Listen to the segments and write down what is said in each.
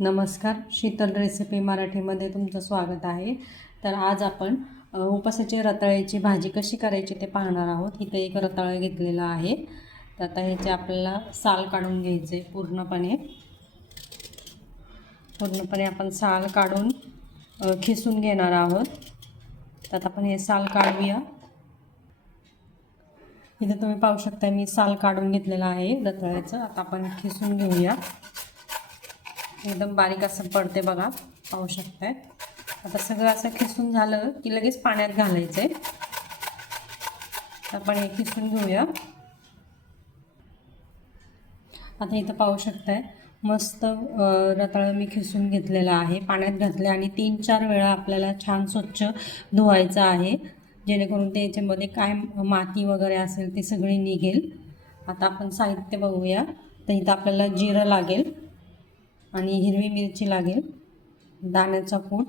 नमस्कार, शीतल रेसिपी मराठीमध्ये तुमचं स्वागत आहे। तर आज आपण उपासाची रताळ्याची भाजी कशी करायची ते पाहणार आहोत। इथे एक रताळं घेतलेला आहे, तर आता ह्याचे आपल्याला साल काढून घ्यायचे पूर्णपणे आपण साल काढून खिसून घेणार आहोत। तर आपण हे साल काढूया। इथे तुम्ही पाहू शकता मी साल काढून घेतलेला आहे रताळ्याचं। आता आपण खिसून घेऊया। एकदम बारीक असं पडते बघा, पाहू शकताय। आता सगळं असं खिसून झालं की लगेच पाण्यात घालायचंय। आपण हे खिसून घेऊया। आता इथं पाहू शकताय मस्त रताळं मी खिसून घेतलेला आहे, पाण्यात घातले आणि 3-4 वेळा आपल्याला छान स्वच्छ धुवायचं आहे, जेणेकरून त्याच्यामध्ये काय माती वगैरे असेल ती सगळी निघेल। आता आपण साहित्य बघूया। तर इथं आपल्याला जिरं लागेल आणि हिरवी मिरची लागेल, दाण्याचा कूट।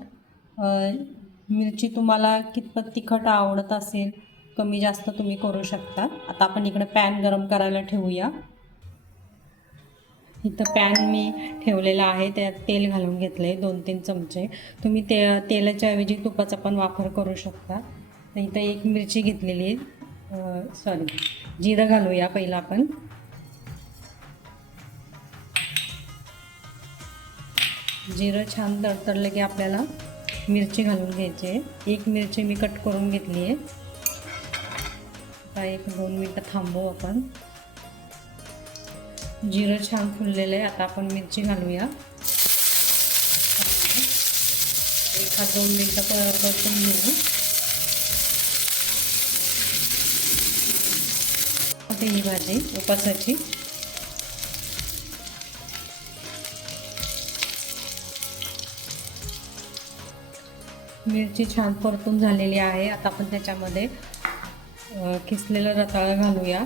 मिरची तुम्हाला कितपत तिखट आवडत असेल कमी जास्त तुम्ही करू शकता। आता आपण इकडे पॅन गरम करायला ठेवूया। इथं पॅन मी ठेवलेला आहे, त्यात तेल घालून घेतले 2-3 चमचे। तुम्ही तेलाच्या ऐवजी तुपाचा पण वापर करू शकता। तर इथं एक मिरची घेतलेली आहे, जिरं घालूया पहिला आपण। जिरं छान तडतडलं की आपल्याला मिरची घालून घ्यायची आहे। एक मिरची मी कट करून घेतली आहे। आता 1-2 मिनटं थांबवू आपण। जिरं छान फुललेलं आहे, आता आपण मिरची घालूया। 1-2 मिनटं परतून घेऊ। आता ही भाजी उपासाची मिरची छान परतून झालेली आहे। आता आपण त्याच्यामध्ये किसलेलं रताळं घालूया।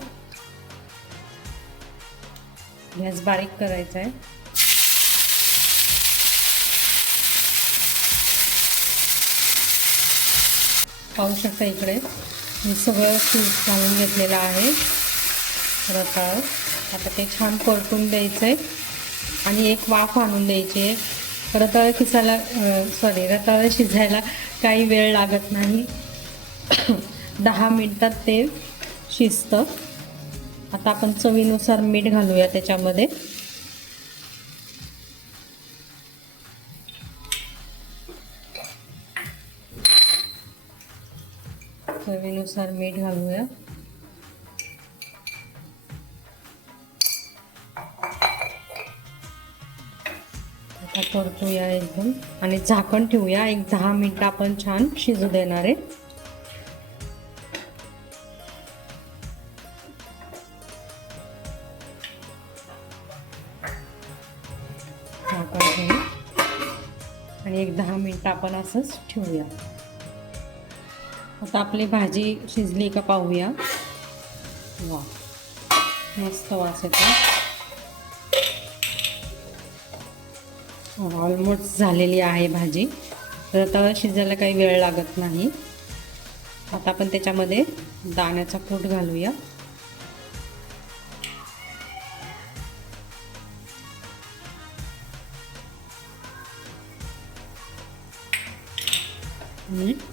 गॅस बारीक करायचा आहे। पाहू शकता इकडे मी सगळं घालून घेतलेलं आहे रताळं। आता ते छान परतून द्यायचं आहे आणि एक वाफ आणून द्यायची आहे। रताळं शिजायला काही वेळ लागत नाही, 10 मिनिटात ते शिजतं। आता आपण चवीनुसार मीठ घालूया त्याच्यामध्ये। चवीनुसार मीठ घालूया। आता परतूया एकदम आणि झाकण ठेवूया। 10 मिनिटं आपण छान शिजू देणार आहे। झाकण ठेवू आणि 10 मिनिटं आपण असंच ठेवूया। आता आपली भाजी शिजली का पाहूया। वा, मस्त वास येतो। ऑलमोस्ट झालेली आहे भाजी। रताळं शिजायला काही वेळ लागत नाही। आता आपण त्याच्यामध्ये दाण्याचा कूट घालूया।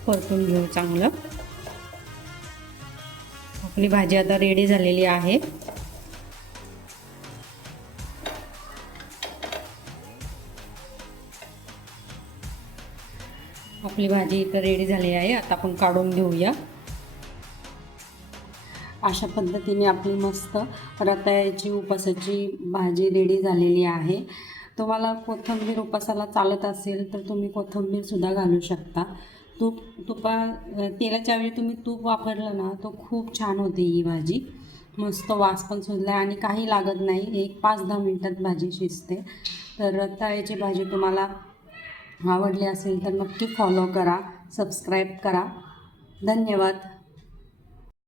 परतून घेऊ चांगलं। आपली भाजी आता रेडी झालेली आहे। आपली भाजी इथं रेडी झाली आहे। आता आपण काढून घेऊया। अशा पद्धतीने आपली मस्त रताळ्याची उपासाची भाजी रेडी झालेली आहे। तुम्हाला कोथिंबीर उपासाला चालत असेल तर तुम्ही कोथिंबीर सुद्धा घालू शकता। तेलाच्या ऐवजी तुम्ही तूप वापरलं ना तो खूप छान होते ही भाजी। मस्त वास पण सुटला आणि काही लागत नाही, 5-10 मिनिटात भाजी शिजते। तर रताळ्याची भाजी तुम्हाला आवडली असेल तर नक्की फॉलो करा, सबस्क्राईब करा। धन्यवाद।